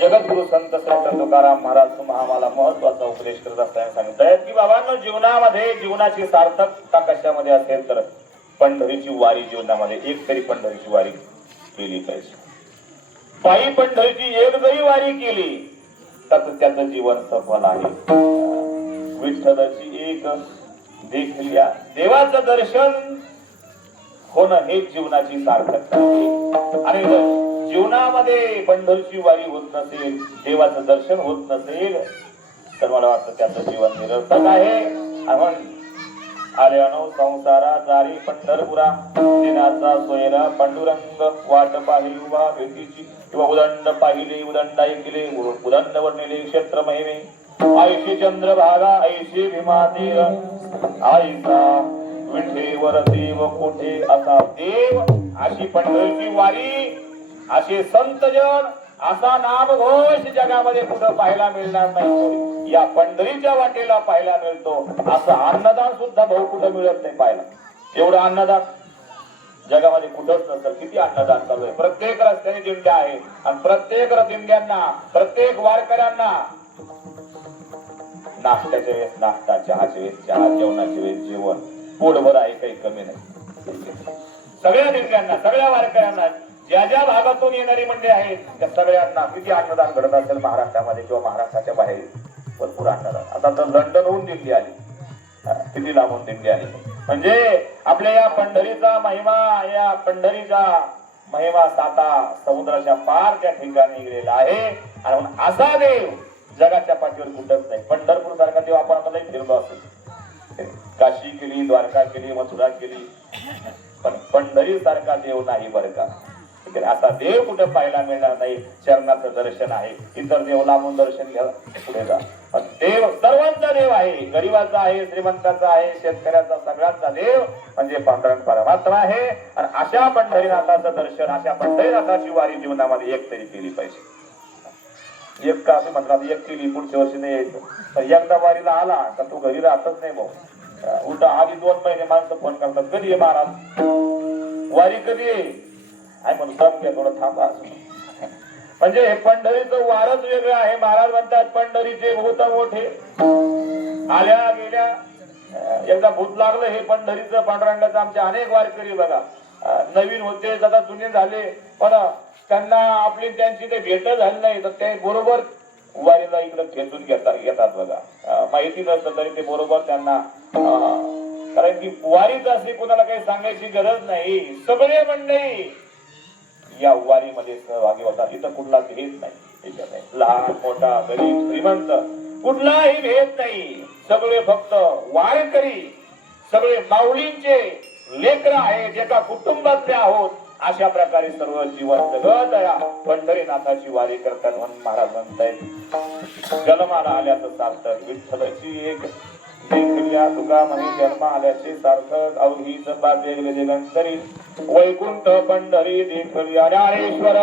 जगद्गुरु संत श्रेष्ठ तुकाराम महाराज आम्हाला महत्वाचा उपदेश करत असताना सांगितलं की बाबांनो, जीवनामध्ये जीवनाची सार्थकता कशामध्ये असेल तर पंढरीची वारी जीवनामध्ये एक तरी पंढरीची वारी केली पाहिजे. पायी पंढरीची एक जरी वारी केली तर त्याचं जीवन सफल आहे. विठ्ठलाची एक देखल्या देवाचं दर्शन होणं हे जीवनाची सार्थकता आहे. आणि जीवनामध्ये पंढरीची वारी होत नसेल, देवाचं दर्शन होत नसेल तर मला वाटतं त्याचं जीवन निरर्थक आहे. आपण आल्यानो संसारा जारी पंढरपुरा दिनाचा सोयरा पांडुरंग वाट पाहिली उभा भेटीची किंवा उदंड पाहिले उदंड ऐकले उदंड वर्णिले क्षेत्र महिमे आयशी चंद्रभागा ऐशी भीमातीर आईचा विठेवर देव कोठे असा देव. अशी पंढरीची वारी, असे संतजन, असा नामघोष जगामध्ये कुठं पाहायला मिळणार नाही. या पंढरीच्या वाटेला पाहायला मिळतो. असं अन्नदान सुद्धा भाऊ कुठं मिळत नाही पाहायला. एवढं अन्नदान जगामध्ये कुठंच नसतं. किती अन्नदान चालू आहे. प्रत्येक रस्त्याने दिंड्या आहे आणि प्रत्येक दिंड्यांना, प्रत्येक वारकऱ्यांना नाश्त्याच्या वेळेस नाश्ता, चहाच्या वेळेस चहा, जेवणाच्या वेळेस जेवण, पोटभर आहे, काही कमी नाही. सगळ्या दिंड्यांना, सगळ्या वारकऱ्यांना, ज्या ज्या भागातून येणारी मंडळी आहेत त्या सगळ्यांना किती अन्नदान घडत असेल महाराष्ट्रामध्ये किंवा महाराष्ट्राच्या बाहेर. भरपूर अन्नदान. आता तर लंडनहून दिंडी आली, किती लांबून दिंडी आली. म्हणजे आपल्या या पंढरीचा महिमा, या पंढरीचा महिमा साता समुद्राच्या पार त्या ठिकाणी गेलेला आहे. आणि म्हणून असा देव जगाच्या पाठीवर कुठंच नाही. पंढरपूर सारखा देव आपण आता नाही फिरलो असेल. काशी केली, द्वारका केली, मथुरा केली, पण पंढरी सारखा देव नाही बरं का. असा देव कुठं पाहायला मिळणार नाही. चरणाचं दर्शन आहे. इतर देव लांबून दर्शन घ्या, पुढे जा. देव सर्वांचा देव आहे. गरीबाचा आहे, श्रीमंताचा आहे, शेतकऱ्याचा, सगळ्यांचा देव म्हणजे पांडुरंग परमात्मा आहे. आणि अशा पंढरीनाथाचं दर्शन, अशा पंढरीनाथाची वारी जीवनामध्ये एक तरी केली पाहिजे. एक का असं म्हणतात, एक केली पुढच्या वर्षी नाही यायचं. तर एकदा वारीला आला तर तू घरी राहतच नाही. भाऊ उलटा आधी 2 महिने माणसं फोन करतात, कधी आहे महाराज, वारी कधी आहे, आहे म्हणून सांग थोडं थांबा. म्हणजे हे पंढरीचं वारच वेगळं आहे. महाराज म्हणतात पंढरीचे भूत मोठे आल्या गेल्या. एकदा भूत लागलं हे पंढरीचं, पांडुरंगाचं. आमचे अनेक वारकरी बघा नवीन होते, आता जुने झाले, पण त्यांना आपली त्यांची ते भेट झाली नाही तर ते बरोबर वारीला इकडे खेचून घेतात बघा. माहिती नसतं तरी ते बरोबर त्यांना, कारण की वारीच अशी कोणाला काही सांगायची गरज नाही. सगळे मंडळी या वारीमध्ये सहभागी होतात. इथं कुठला भेद नाही. लहान मोठा, गरीब श्रीमंत कुठलाही भेद नाही. सगळे फक्त वारकरी, सगळे माऊलींचे लेकर आहेत, एका कुटुंबातले आहोत. अशा प्रकारे सर्व जीवन जगत या पंढरीनाथाची वारी करतात. म्हणून महाराज म्हणतायत जन्माला आल्याचं सार्थक, विठ्ठलाची एक देखल्या तुका म्हणे जन्म आल्याचे सार्थक, अवघीच बाजे गजगंतरी वैकुंठ पंढरी देखल्या ज्ञानेश्वर.